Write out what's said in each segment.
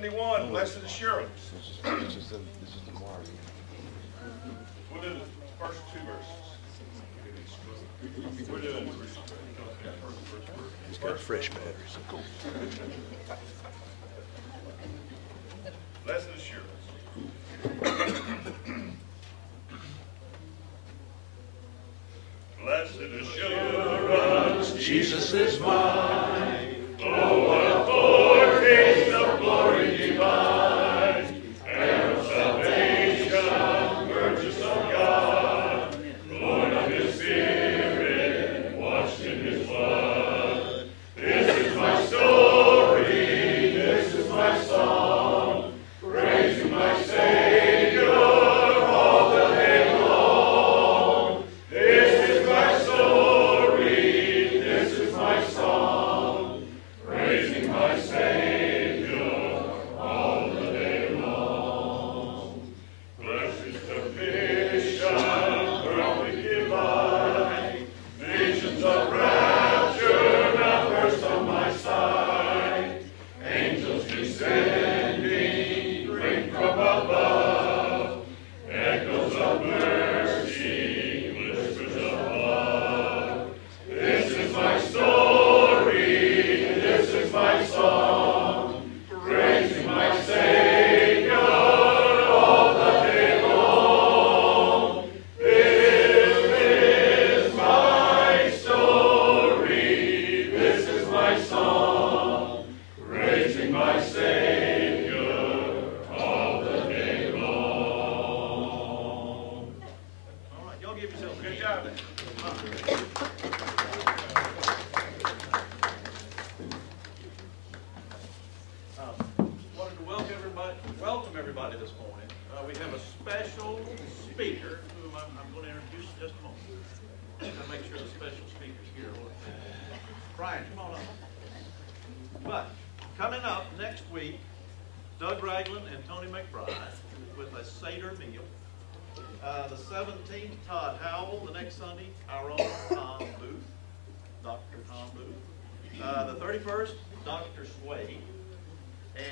71, Blessed Assurance. We'll do the first two verses. We're doing He's got fresh batteries. Cool. Blessed Assurance. Blessed assurance, Jesus is mine. Oh, what a foretaste of glory divine, heir of salvation, purchase of God, born of His Spirit, washed in His blood. This is my story, this is my song, praising my Savior all the day long. This is my story, this is my song, praising my Savior all the day long. Blessed submission, perfect delight, visions of rapture now burst on my sight. Angels descending, bring from above, echoes of mercy, whispers of love. This is my story, this is my song, praising my Savior all the day long. This is my story, this is my song, praising my Savior all the day long. All right, y'all give yourselves a good job there. Wanted to welcome everybody this morning. We have a special speaker whom I'm going to introduce in just a moment. I'll make sure the special speaker's here. Brian, come on up. But coming up next week, Doug Ragland and Tony McBride with a Seder meal. The 17th, Todd Howell. The next Sunday, our own Tom Booth, Dr. Tom Booth. The 31st, Dr. Swade.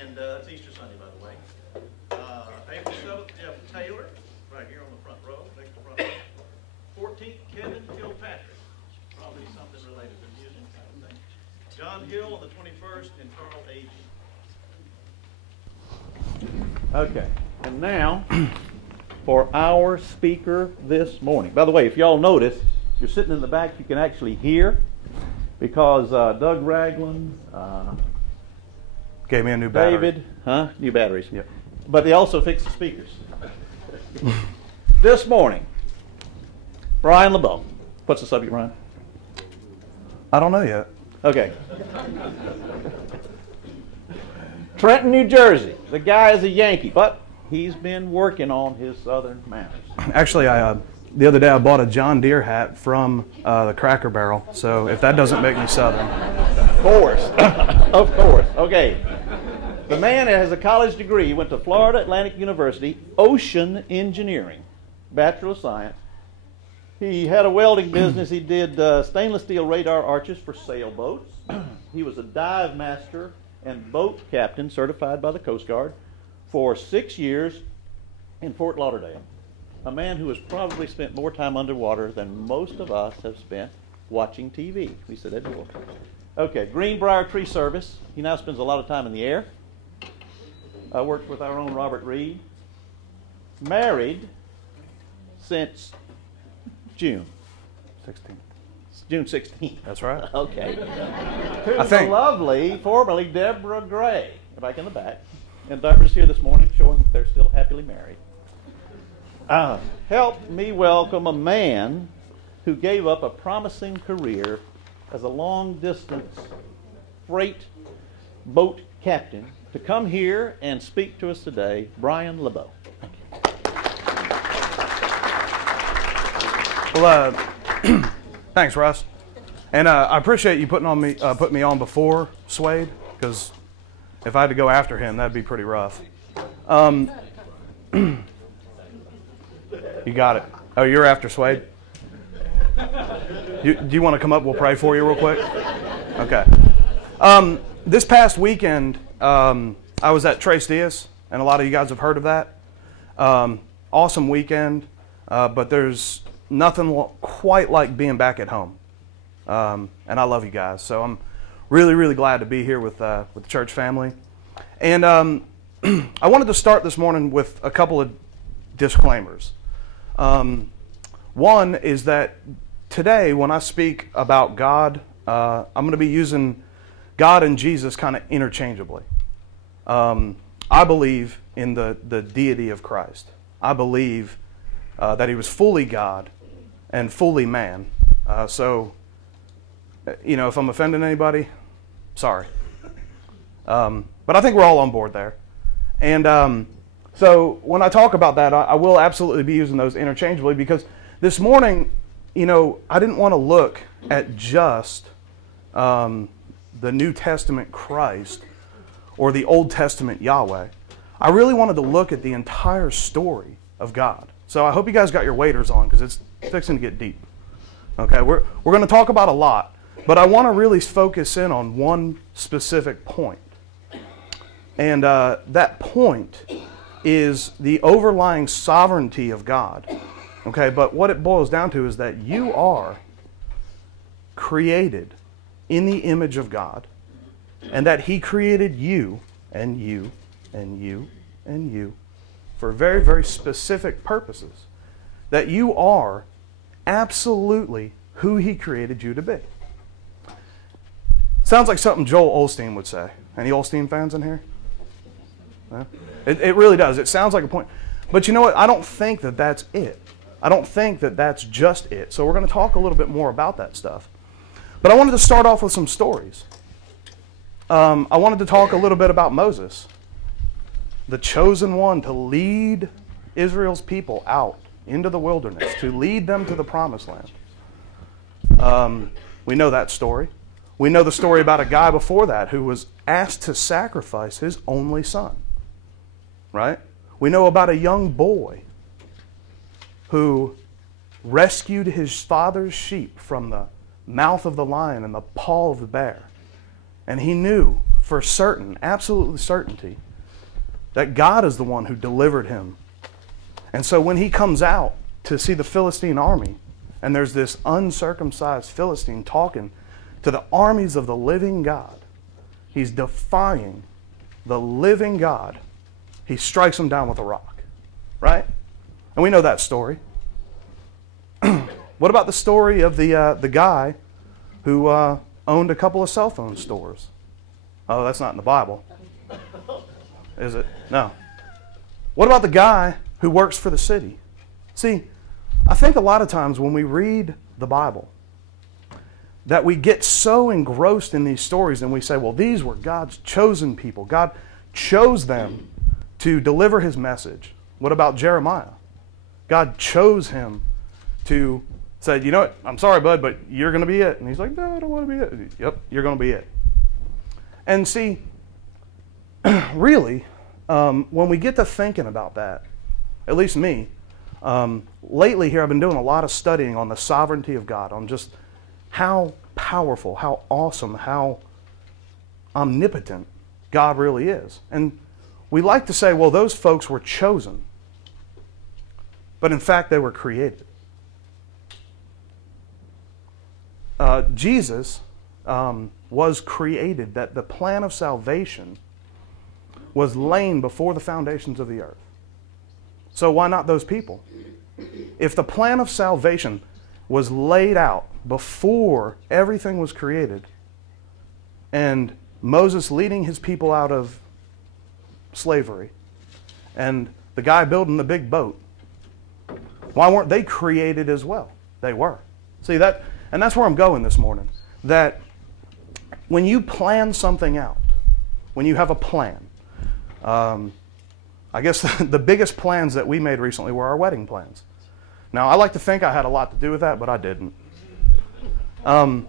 And it's Easter Sunday, by the way. April 7th, Jeff Taylor, right here on the front row, next to the front row. 14th, Kevin Kilpatrick. Probably something related to music, I would think. John Hill on the 21st, and Carl Agee. Okay, and now for our speaker this morning. By the way, if y'all notice, you're sitting in the back, you can actually hear, because Doug Ragland, Gave me a new battery. David, new batteries. Yep. But they also fixed the speakers. This morning, Brian LeBeau. What's the subject, Brian? I don't know yet. Okay. Trenton, New Jersey. The guy is a Yankee, but he's been working on his Southern manners. Actually, the other day I bought a John Deere hat from the Cracker Barrel, so if that doesn't make me Southern. Of course. Of course. Okay. The man has a college degree. He went to Florida Atlantic University, ocean engineering, Bachelor of Science. He had a welding business. He did stainless steel radar arches for sailboats. He was a dive master and boat captain certified by the Coast Guard for 6 years in Fort Lauderdale. A man who has probably spent more time underwater than most of us have spent watching TV. We said that before. Okay, Greenbrier Tree Service. He now spends a lot of time in the air. I worked with our own Robert Reed. Married since June 16. June 16th. That's right. Okay. I To think. the lovely, formerly Deborah Gray, back in the back. And Deborah's here this morning showing that they're still happily married. Help me welcome a man who gave up a promising career as a long-distance freight boat captain to come here and speak to us today, Brian LeBeau. Well, thanks, Russ. And I appreciate you putting me on before Swade, because if I had to go after him, that'd be pretty rough. You got it. Oh, you're after Swade? Do you want to come up? We'll pray for you real quick. Okay. This past weekend, I was at Trace Diaz, and a lot of you guys have heard of that. Awesome weekend, but there's nothing quite like being back at home. And I love you guys, so I'm really, really glad to be here with the church family. And I wanted to start this morning with a couple of disclaimers. One is that today, when I speak about God, I'm going to be using God and Jesus kind of interchangeably. I believe in the deity of Christ. I believe that he was fully God and fully man. So, if I'm offending anybody, sorry. But I think we're all on board there. And so when I talk about that, I will absolutely be using those interchangeably, because this morning, I didn't want to look at just the New Testament Christ or the Old Testament Yahweh. I really wanted to look at the entire story of God. So I hope you guys got your waders on, because it's fixing to get deep. Okay, we're going to talk about a lot, but I want to really focus in on one specific point. And that point is the overlying sovereignty of God. Okay, but what it boils down to is that you are created in the image of God, and that he created you and you and you and you for very, very specific purposes. That you are absolutely who he created you to be. Sounds like something Joel Osteen would say. Any Osteen fans in here? No? It really does. It sounds like a point. But you know what? I don't think that that's it. I don't think that that's just it. So we're going to talk a little bit more about that stuff. But I wanted to start off with some stories. I wanted to talk a little bit about Moses, the chosen one to lead Israel's people out into the wilderness, to lead them to the promised land. We know that story. We know the story about a guy before that who was asked to sacrifice his only son. Right? We know about a young boy who rescued his father's sheep from the mouth of the lion and the paw of the bear. And he knew for certain, absolute certainty, that God is the one who delivered him. And so when he comes out to see the Philistine army, and there's this uncircumcised Philistine talking to the armies of the living God, he's defying the living God. He strikes him down with a rock, right? And we know that story. What about the story of the guy who owned a couple of cell phone stores? Oh, that's not in the Bible. Is it? No. What about the guy who works for the city? See, I think a lot of times when we read the Bible, that we get so engrossed in these stories and we say, well, these were God's chosen people. God chose them to deliver his message. What about Jeremiah? God chose him to say, you know what, I'm sorry, bud, but you're going to be it. And he's like, no, I don't want to be it. Yep, you're going to be it. And see, really, when we get to thinking about that, at least me, lately here I've been doing a lot of studying on the sovereignty of God, on just how powerful, how awesome, how omnipotent God really is. And we like to say, well, those folks were chosen. But in fact, they were created. Jesus was created, that the plan of salvation was laid before the foundations of the earth. So why not those people? If the plan of salvation was laid out before everything was created, and Moses leading his people out of slavery, and the guy building the big boat, why weren't they created as well? They were. See that, and that's where I'm going this morning. That when you plan something out, when you have a plan, I guess the biggest plans that we made recently were our wedding plans. Now, I like to think I had a lot to do with that, but I didn't. But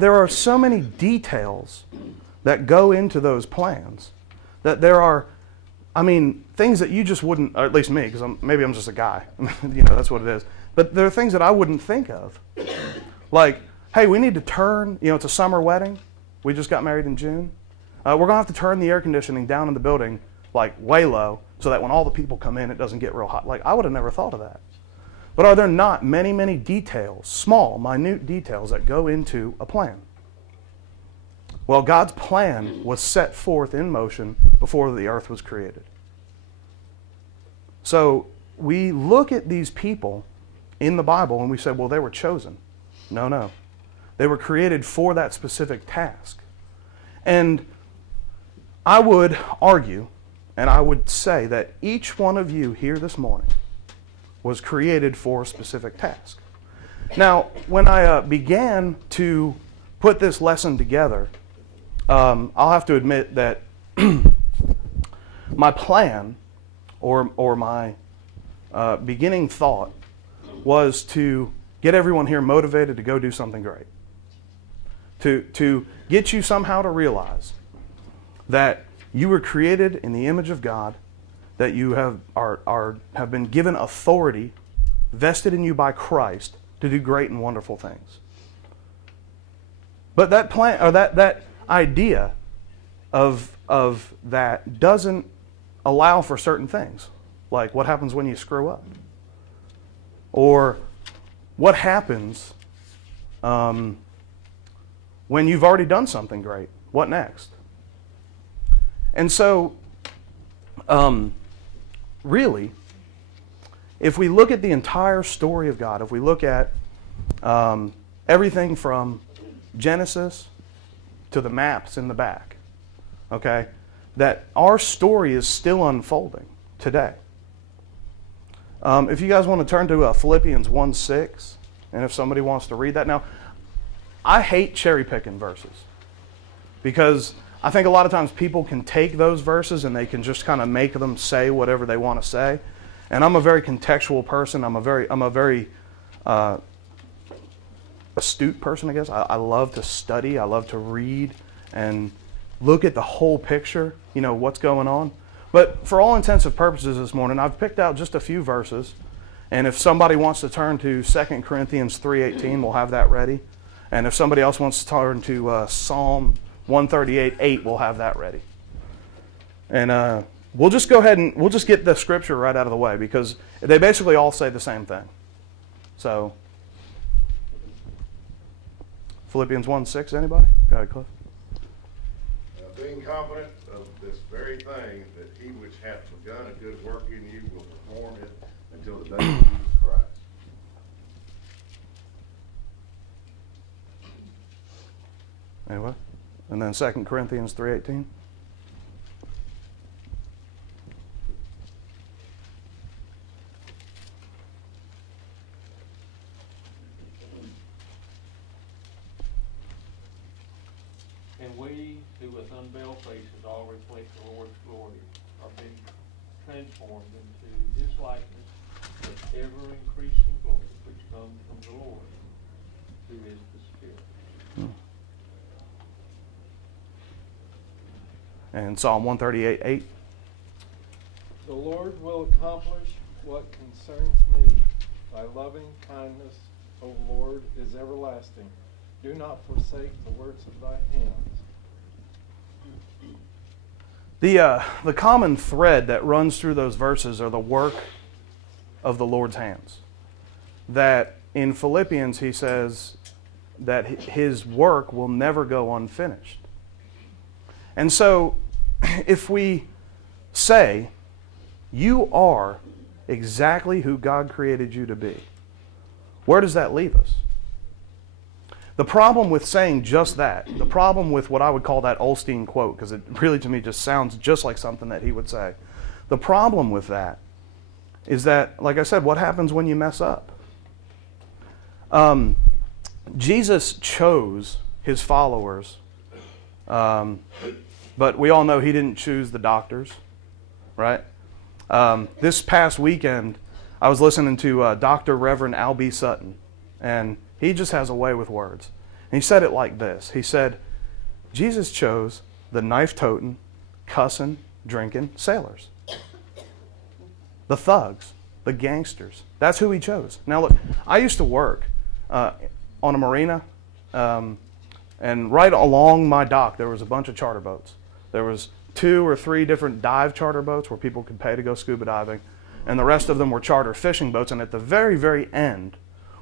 there are so many details that go into those plans that there are, things that you just wouldn't, or at least me, because maybe I'm just a guy. That's what it is. But there are things that I wouldn't think of. Like, hey, we need to turn, it's a summer wedding. We just got married in June. We're going to have to turn the air conditioning down in the building like way low so that when all the people come in, it doesn't get real hot. Like, I would have never thought of that. But are there not many, many details, small, minute details that go into a plan? Well, God's plan was set forth in motion before the earth was created. So we look at these people in the Bible and we say, well, they were chosen. No, no. They were created for that specific task. And I would argue, and I would say that each one of you here this morning was created for a specific task. Now, when I began to put this lesson together, I'll have to admit that my plan or my beginning thought was to get everyone here motivated to go do something great. To get you somehow to realize that you were created in the image of God, that you have been given authority vested in you by Christ to do great and wonderful things. But that plan or that idea of that doesn't allow for certain things, like what happens when you screw up, or what happens when you've already done something great. What next? And so, really, if we look at the entire story of God, if we look at everything from Genesis to the maps in the back, okay, that our story is still unfolding today. If you guys want to turn to Philippians 1:6, and if somebody wants to read that. Now, I hate cherry picking verses because I think a lot of times people can take those verses and they can just kind of make them say whatever they want to say. And I'm a very contextual person. I'm a very astute person, I guess. I love to study. I love to read and look at the whole picture, what's going on. But for all intents and purposes this morning, I've picked out just a few verses. And if somebody wants to turn to 2 Corinthians 3:18, we'll have that ready. And if somebody else wants to turn to Psalm 138:8, we'll have that ready. And we'll just go ahead and we'll just get the scripture right out of the way because they basically all say the same thing. So, Philippians 1:6, anybody? Go ahead, Cliff. Being confident of this very thing, that he which hath begun a good work in you will perform it until the day of Jesus Christ. Anyway, and then 2 Corinthians 3:18. And we, who with unveiled faces all reflect the Lord's glory, are being transformed into His likeness with ever-increasing glory, which comes from the Lord, who is the Spirit. And Psalm 138:8. The Lord will accomplish what concerns me. Thy loving kindness, O Lord, is everlasting. Do not forsake the works of thy hands. The common thread that runs through those verses are the work of the Lord's hands. That in Philippians he says that his work will never go unfinished. And so if we say you are exactly who God created you to be, where does that leave us? The problem with saying just that, the problem with what I would call that Osteen quote, because it really to me just sounds just like something that he would say. The problem with that is that, like I said, what happens when you mess up? Jesus chose his followers, but we all know he didn't choose the doctors, right? This past weekend, I was listening to Dr. Reverend Al B. Sutton, and he just has a way with words. And he said it like this. He said, Jesus chose the knife-toting, cussing, drinking sailors. The thugs, the gangsters. That's who he chose. Now look, I used to work on a marina, and right along my dock there was a bunch of charter boats. There was 2 or 3 different dive charter boats where people could pay to go scuba diving, and the rest of them were charter fishing boats, and at the very, very end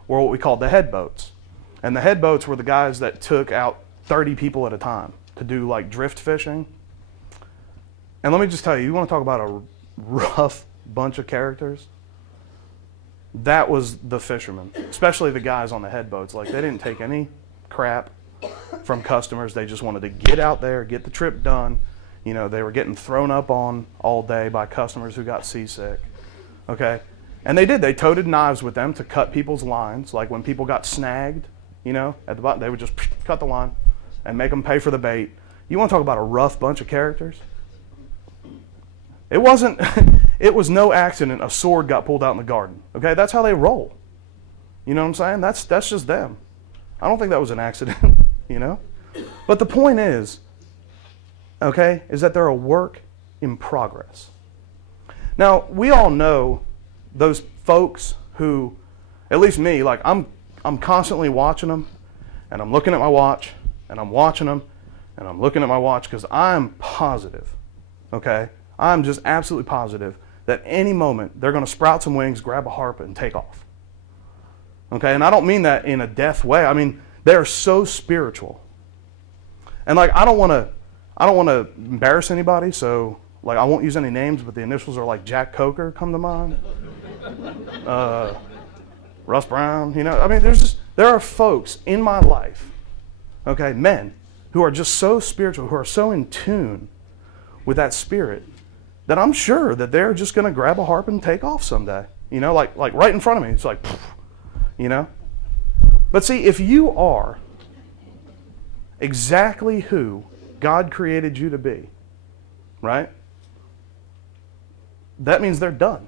were what we called the head boats. And the head boats were the guys that took out 30 people at a time to do like drift fishing. And let me just tell you, you want to talk about a rough bunch of characters? That was the fishermen, especially the guys on the head boats. Like, they didn't take any crap from customers. They just wanted to get out there, get the trip done. You know, they were getting thrown up on all day by customers who got seasick. Okay? And they did. They toted knives with them to cut people's lines. Like when people got snagged, you know, at the bottom, they would just cut the line and make them pay for the bait. You want to talk about a rough bunch of characters? It wasn't, it was no accident a sword got pulled out in the garden. Okay, that's how they roll. You know what I'm saying? That's just them. I don't think that was an accident, you know? But the point is, okay, is that they're a work in progress. Now, we all know those folks who, at least me, like I'm constantly watching them, and I'm looking at my watch, and I'm watching them, and I'm looking at my watch because I'm positive, okay? I'm just absolutely positive that any moment they're going to sprout some wings, grab a harp, and take off. Okay, and I don't mean that in a death way. I mean, they're so spiritual. And like, I don't want to embarrass anybody, so like I won't use any names, but the initials are like Jack Coker come to mind. Russ Brown, you know. I mean, there are folks in my life, okay, men, who are just so spiritual, who are so in tune with that spirit, that I'm sure that they're just going to grab a harp and take off someday. You know, like right in front of me. It's like, you know. But see, if you are exactly who God created you to be, right? That means they're done.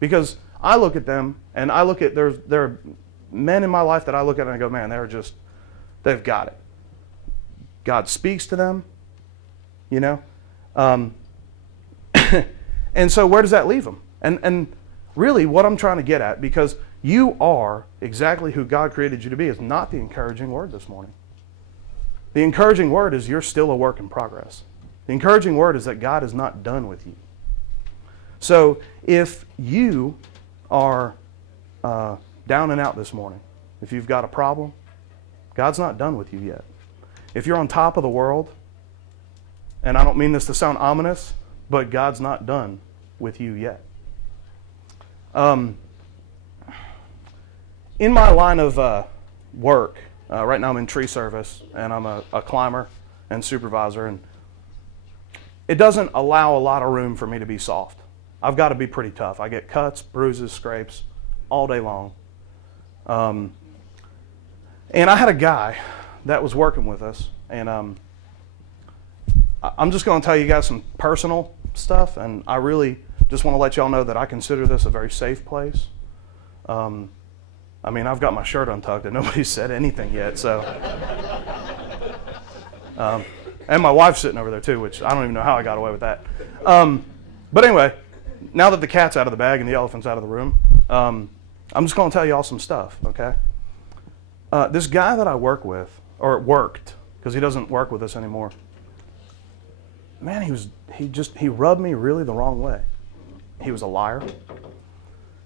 Because I look at them, and I look at, there are men in my life that I look at and I go, man, they've got it. God speaks to them, you know. And so where does that leave them? And really what I'm trying to get at, because you are exactly who God created you to be, is not the encouraging word this morning. The encouraging word is you're still a work in progress. The encouraging word is that God is not done with you. So if you are down and out this morning, if you've got a problem, God's not done with you yet. If you're on top of the world, and I don't mean this to sound ominous, but God's not done with you yet. In my line of work, right now I'm in tree service, and I'm a climber and supervisor, and it doesn't allow a lot of room for me to be soft. I've got to be pretty tough. I get cuts, bruises, scrapes all day long. And I had a guy that was working with us, and I'm just going to tell you guys some personal stuff, and I really just want to let y'all know that I consider this a very safe place. I mean, I've got my shirt untucked and nobody's said anything yet, so. And my wife's sitting over there too, which I don't even know how I got away with that. But anyway, now that the cat's out of the bag and the elephant's out of the room, I'm just going to tell y'all some stuff, okay? This guy that I work with, or worked, because he doesn't work with us anymore, man, he rubbed me really the wrong way. He was a liar.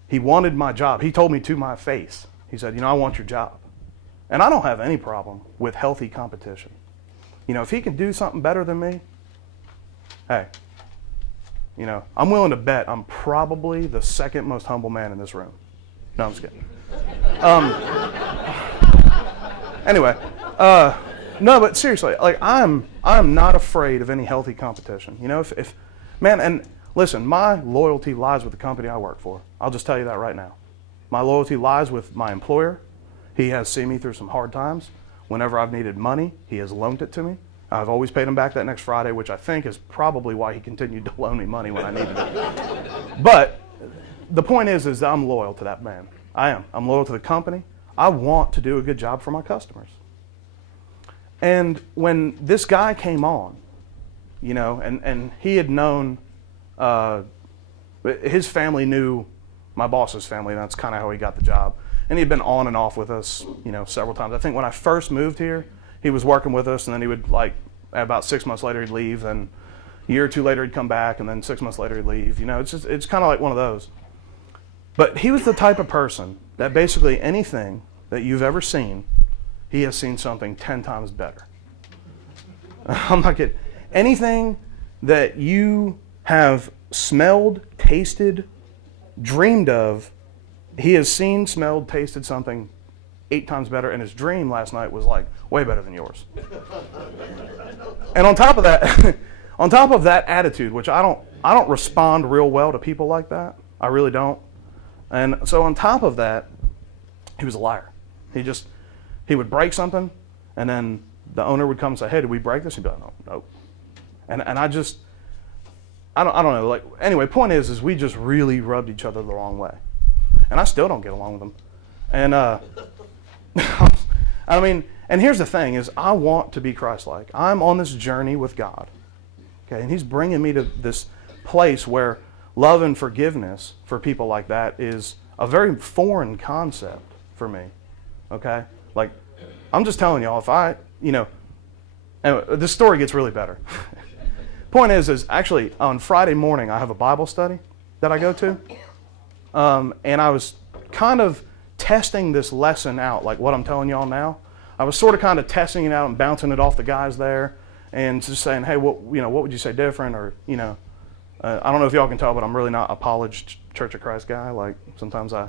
He wanted my job. He told me to my face. He said, you know, I want your job. And I don't have any problem with healthy competition. You know, if he can do something better than me, hey, you know, I'm willing to bet I'm probably the second most humble man in this room. No, I'm just kidding. Anyway, no, but seriously, like I'm not afraid of any healthy competition. You know, if man, and listen, my loyalty lies with the company I work for. I'll just tell you that right now. My loyalty lies with my employer. He has seen me through some hard times. Whenever I've needed money, he has loaned it to me. I've always paid him back that next Friday, which I think is probably why he continued to loan me money when I needed it. But the point is that I'm loyal to that man. I am. I'm loyal to the company. I want to do a good job for my customers. And when this guy came on, you know, and he had known, his family knew my boss's family, and that's kind of how he got the job. And he'd been on and off with us, you know, several times. I think when I first moved here, he was working with us, and then he would, like, about 6 months later he'd leave, then a year or two later he'd come back, and then 6 months later he'd leave. It's kind of like one of those. But he was the type of person that basically anything that you've ever seen, he has seen something 10 times better. I'm not kidding. Anything that you have smelled, tasted, dreamed of, he has seen, smelled, tasted something 8 times better, and his dream last night was like way better than yours. And on top of that attitude, which I don't respond real well to people like that. I really don't. And so on top of that, he was a liar. He would break something, and then the owner would come and say, "Hey, did we break this?" He'd be like, "No." And I don't know. Like, anyway, point is we just really rubbed each other the wrong way, and I still don't get along with him. And I mean, and here's the thing: is I want to be Christ-like. I'm on this journey with God, okay, and He's bringing me to this place where love and forgiveness for people like that is a very foreign concept for me. Okay, like I'm just telling y'all, if anyway, this story gets really better. Point is actually on Friday morning I have a Bible study that I go to, and I was kind of testing this lesson out, like what I'm telling y'all now. I was sort of kind of testing it out and bouncing it off the guys there, and just saying, "Hey, what would you say different?" Or I don't know if y'all can tell, but I'm really not a polished Church of Christ guy. Like sometimes I,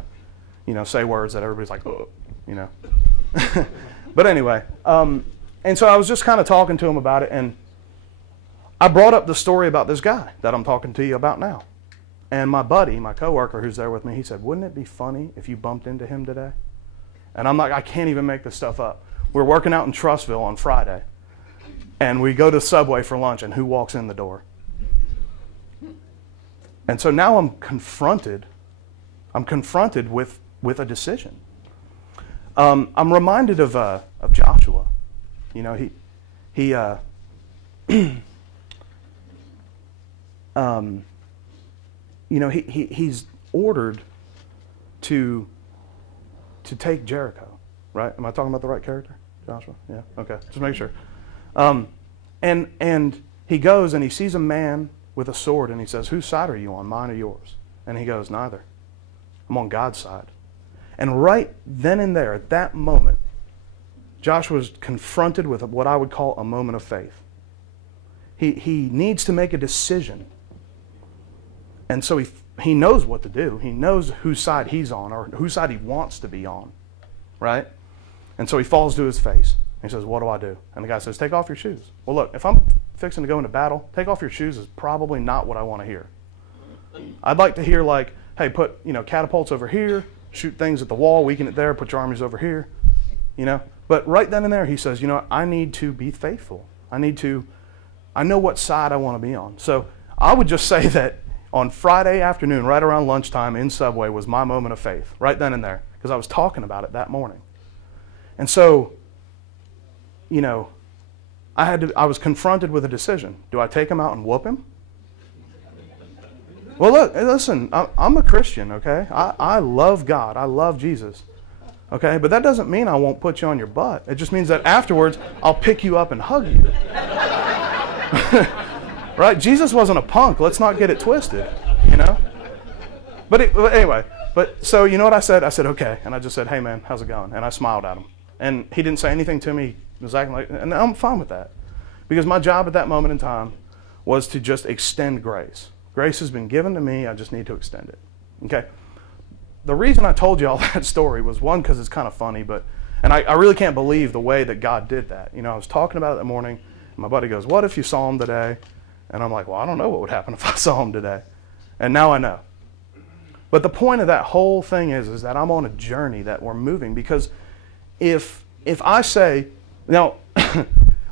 say words that everybody's like, "Oh," But anyway, and so I was just kind of talking to him about it, and I brought up the story about this guy that I'm talking to you about now. And my buddy, my coworker who's there with me, he said, "Wouldn't it be funny if you bumped into him today?" And I'm like, I can't even make this stuff up. We're working out in Trussville on Friday, and we go to Subway for lunch, and who walks in the door? And so now I'm confronted with a decision. I'm reminded of Joshua. He's ordered to take Jericho, right? Am I talking about the right character, Joshua? Yeah. Okay. Just make sure. And he goes and he sees a man with a sword, and he says, "Whose side are you on, mine or yours?" And he goes, "Neither. I'm on God's side." And right then and there, at that moment, Joshua was confronted with what I would call a moment of faith. He needs to make a decision. And so he knows what to do. He knows whose side he's on or whose side he wants to be on, right? And so he falls to his face. He says, "What do I do?" And the guy says, "Take off your shoes." Well, look, if I'm fixing to go into battle, take off your shoes is probably not what I want to hear. I'd like to hear like, "Hey, put catapults over here, shoot things at the wall, weaken it there, put your armies over here." But right then and there he says, I need to be faithful. I know what side I want to be on. So I would just say that on Friday afternoon, right around lunchtime in Subway was my moment of faith, right then and there, because I was talking about it that morning. And so, I was confronted with a decision. Do I take him out and whoop him? Well, look, listen, I'm a Christian, okay? I love God. I love Jesus, okay? But that doesn't mean I won't put you on your butt. It just means that afterwards, I'll pick you up and hug you. Right? Jesus wasn't a punk. Let's not get it twisted, But anyway, so you know what I said? I said, "Okay." And I just said, "Hey, man, how's it going?" And I smiled at him. And he didn't say anything to me. He was acting like, and I'm fine with that. Because my job at that moment in time was to just extend grace. Grace has been given to me. I just need to extend it. Okay? The reason I told you all that story was, one, because it's kind of funny, and I really can't believe the way that God did that. I was talking about it that morning, and my buddy goes, "What if you saw him today?" And I'm like, "Well, I don't know what would happen if I saw him today." And now I know. But the point of that whole thing is that I'm on a journey that we're moving, because if I say, now,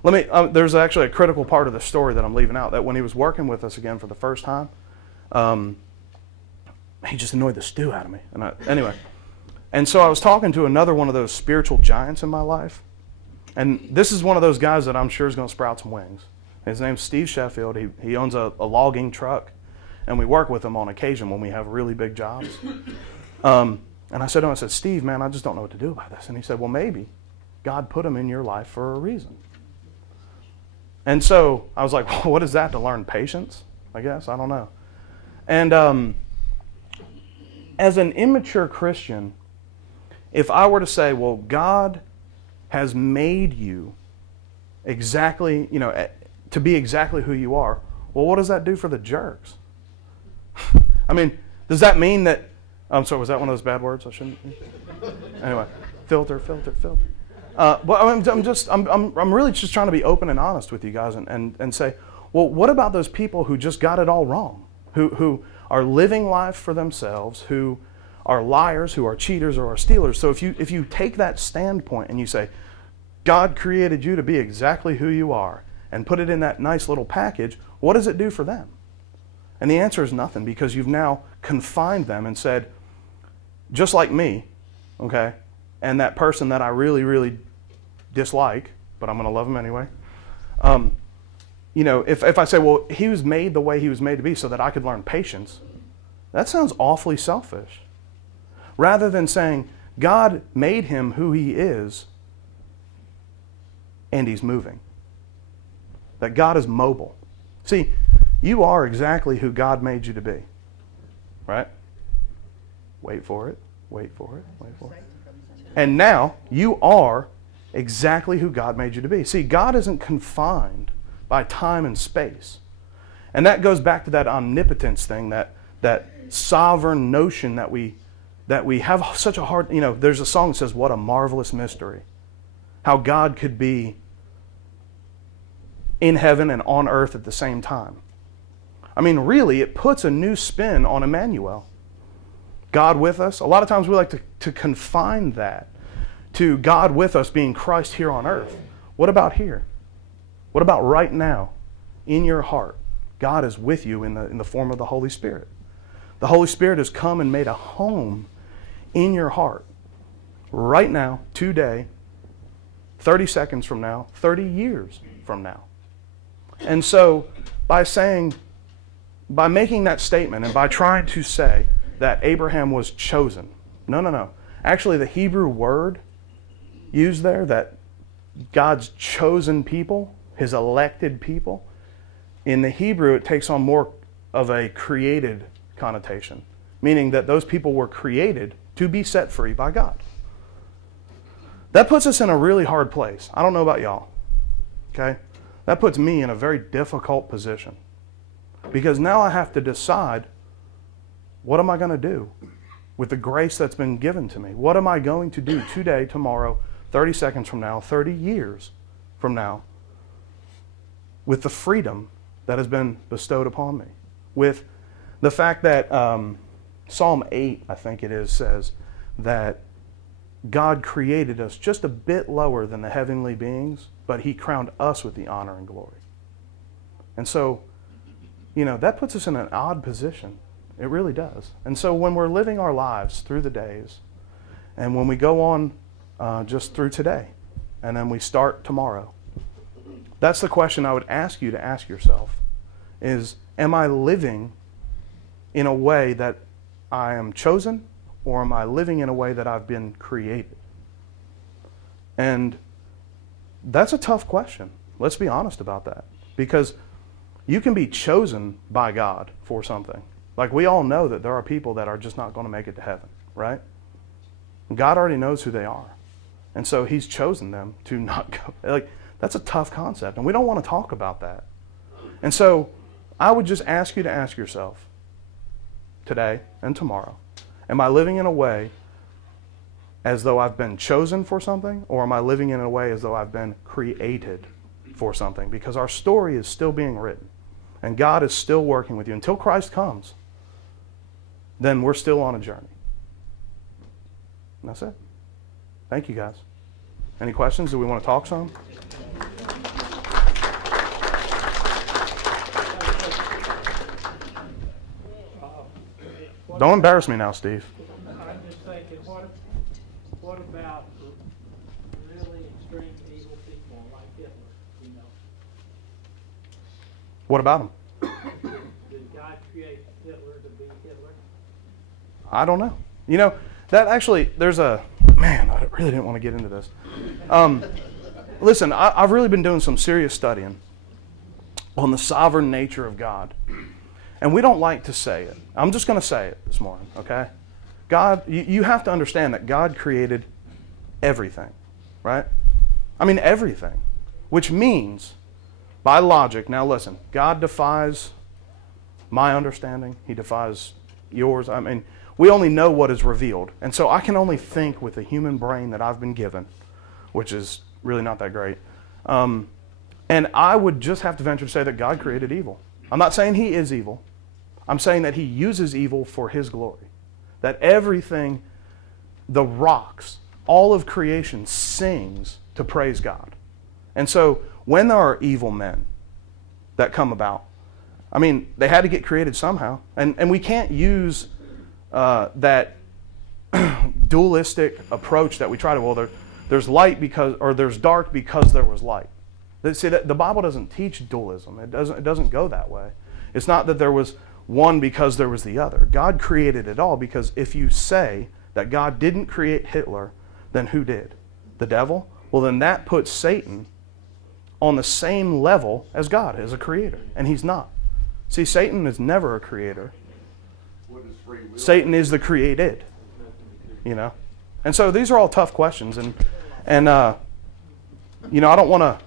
there's actually a critical part of the story that I'm leaving out, that when he was working with us again for the first time, he just annoyed the stew out of me. And so I was talking to another one of those spiritual giants in my life, and this is one of those guys that I'm sure is going to sprout some wings. His name's Steve Sheffield. He owns a logging truck, and we work with him on occasion when we have really big jobs. And I said to him, "Steve, man, I just don't know what to do about this." And he said, "Well, maybe God put him in your life for a reason." And so I was like, well, what is that, to learn patience? I guess. I don't know. And as an immature Christian, if I were to say, well, God has made you exactly, to be exactly who you are, well, what does that do for the jerks? I mean, does that mean that, I'm sorry, was that one of those bad words I shouldn't? Anyway, filter. But I'm really just trying to be open and honest with you guys and say, well, what about those people who just got it all wrong? Who are living life for themselves, who are liars, who are cheaters, or are stealers. So if you take that standpoint and you say, God created you to be exactly who you are, and put it in that nice little package, what does it do for them? And the answer is nothing, because you've now confined them and said, just like me, okay, and that person that I really, really dislike, but I'm going to love him anyway. If I say, well, he was made the way he was made to be so that I could learn patience, that sounds awfully selfish. Rather than saying, God made him who he is, and he's moving. That God is mobile. See, you are exactly who God made you to be. Right? Wait for it. And now, you are exactly who God made you to be. See, God isn't confined by time and space. And that goes back to that omnipotence thing, that sovereign notion that we have such a hard, there's a song that says, what a marvelous mystery. How God could be in heaven and on earth at the same time. I mean, really, it puts a new spin on Emmanuel. God with us. A lot of times we like to confine that to God with us being Christ here on earth. What about here? What about right now in your heart? God is with you in the form of the Holy Spirit. The Holy Spirit has come and made a home in your heart right now, today, 30 seconds from now, 30 years from now. And so by making that statement and by trying to say that Abraham was chosen, no. Actually, the Hebrew word used there, that God's chosen people, his elected people, in the Hebrew it takes on more of a created connotation, meaning that those people were created to be set free by God. That puts us in a really hard place. I don't know about y'all, okay? That puts me in a very difficult position, because now I have to decide, what am I going to do with the grace that's been given to me? What am I going to do today, tomorrow, 30 seconds from now, 30 years from now, with the freedom that has been bestowed upon me? With the fact that Psalm 8, I think it is, says that God created us just a bit lower than the heavenly beings, but he crowned us with the honor and glory. And so, that puts us in an odd position. It really does. And so when we're living our lives through the days, and when we go on just through today, and then we start tomorrow, that's the question I would ask you to ask yourself, is, am I living in a way that I am chosen, or am I living in a way that I've been created? And that's a tough question. Let's be honest about that. Because you can be chosen by God for something. Like, we all know that there are people that are just not going to make it to heaven, right? God already knows who they are. And so he's chosen them to not go. Like, that's a tough concept, and we don't want to talk about that. And so I would just ask you to ask yourself today and tomorrow, am I living in a way as though I've been chosen for something, or am I living in a way as though I've been created for something? Because our story is still being written, and God is still working with you. Until Christ comes, then we're still on a journey. And that's it. Thank you, guys. Any questions? Do we want to talk some? Don't embarrass me now, Steve. I'm just thinking, what about really extreme evil people like Hitler, What about him? Did God create Hitler to be Hitler? I don't know. That actually, there's a... Man, I really didn't want to get into this. Listen, I've really been doing some serious studying on the sovereign nature of God. And we don't like to say it. I'm just going to say it this morning, okay? God, you have to understand that God created everything, right? I mean everything, which means, by logic, now listen, God defies my understanding. He defies yours. I mean, we only know what is revealed. And so I can only think with the human brain that I've been given, which is really not that great. And I would just have to venture to say that God created evil. I'm not saying He is evil. I'm saying that He uses evil for His glory. That everything, the rocks, all of creation sings to praise God. And so when there are evil men that come about, I mean, they had to get created somehow. And we can't use that dualistic approach that we try to, well, there's light because, or there's dark because there was light. See, that the Bible doesn't teach dualism. It doesn't go that way. It's not that there was one because there was the other. God created it all, because if you say that God didn't create Hitler, then who did? The devil? Well, then that puts Satan on the same level as God as a creator, and he's not. See, Satan is never a creator. Satan is the created, you know. And so these are all tough questions, and you know, I don't want to,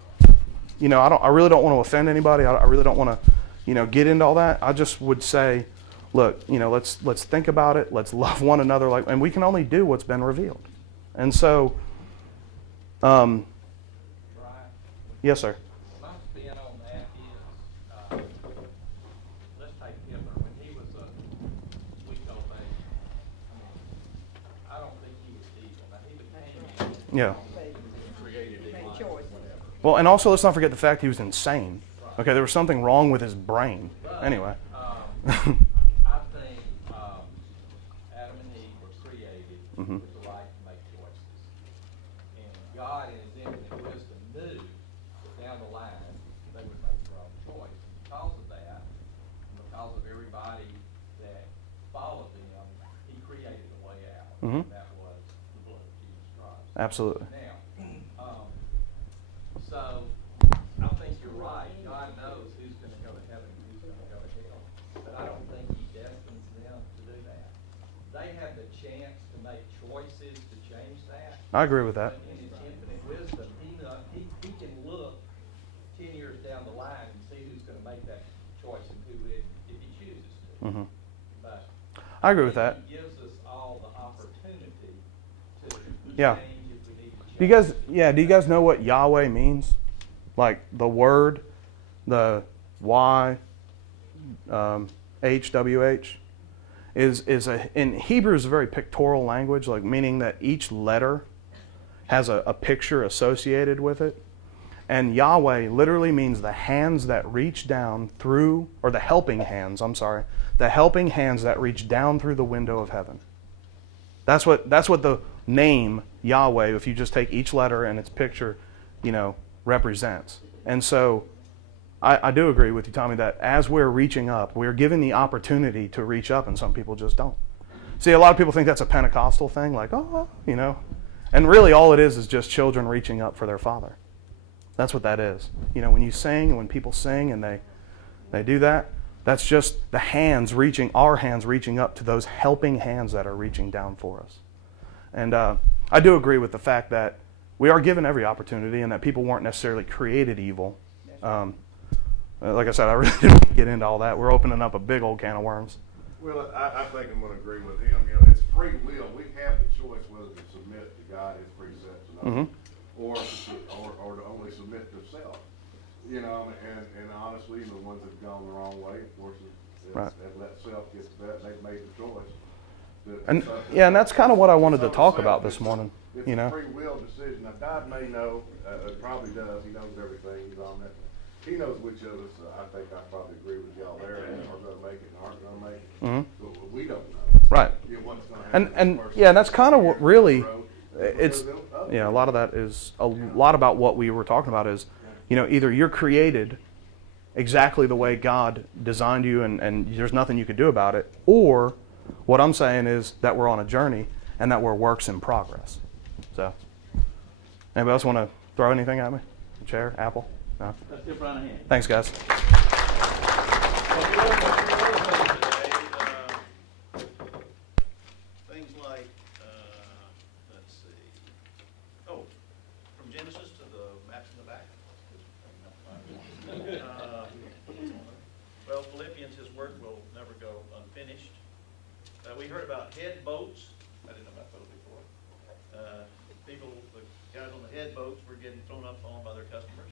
you know, I really don't want to offend anybody. I really don't want to, you know, get into all that. I just would say, look, you know, let's think about it. Let's love one another, and we can only do what's been revealed. And so, yes, sir. My spin on that is, let's take Hitler. When he was a week old baby, I don't think he was evil. Now, he became evil. Yeah. Created it. Well, and also let's not forget the fact he was insane. Okay, there was something wrong with his brain. Anyway. I think Adam and Eve were created with the right to make choices. And God, in His infinite wisdom, knew that down the line they would make their own choice. And because of that, and because of everybody that followed them, He created a way out. And that was the blood of Jesus Christ. Absolutely. Now, so I think you're right. God knows who's going to go to heaven and who's going to go to hell. But I don't think He destines them to do that. They have the chance to make choices to change that. I agree with that. But in His infinite wisdom, He can look 10 years down the line and see who's going to make that choice and who isn't, if He chooses to. But I agree with that. He gives us all the opportunity to Yeah. change if we need to change. Do you guys know what Yahweh means? Like the word, the YHWH is in Hebrew is a very pictorial language, like meaning that each letter has a picture associated with it. And Yahweh literally means the hands that reach down through, or the helping hands, the helping hands that reach down through the window of heaven. That's what the name Yahweh, if you just take each letter and its picture, you know, represents. And so I do agree with you, Tommy, that as we're reaching up, we're given the opportunity to reach up, and some people just don't. See, a lot of people think that's a Pentecostal thing, like, oh, you know. And really all it is just children reaching up for their Father. That's what that is. You know, when you sing, and when people sing and they do that, that's just the hands reaching, our hands reaching up to those helping hands that are reaching down for us. And I do agree with the fact that we are given every opportunity, and that people weren't necessarily created evil. Like I said, I really didn't get into all that. We're opening up a big old can of worms. Well, I think I'm going to agree with him. You know, it's free will. We have the choice whether to submit to God, His precepts, and others, or to only submit to self. You know, and honestly, the ones that have gone the wrong way, of course, have let self get to that. They've made the choice. And that's kind of what I wanted to talk about this morning. It's a free will decision. Now, God may know, probably does. He knows everything. He's omniscient. He knows which of us, I think I probably agree with y'all there, are going to make it and aren't going to make it. But we don't know. Right. What's going to happen. And that's kind of what really, it's, a lot of that is, a lot about what we were talking about is, you know, either you're created exactly the way God designed you and there's nothing you could do about it, or what I'm saying is that we're on a journey and that we're works in progress. So, anybody else want to throw anything at me? Chair, apple? No? Let's get right ahead. Thanks, guys. Things like, let's see, oh, from Genesis to the maps in the back. Well, Philippians, his work will never go unfinished. We heard about head boats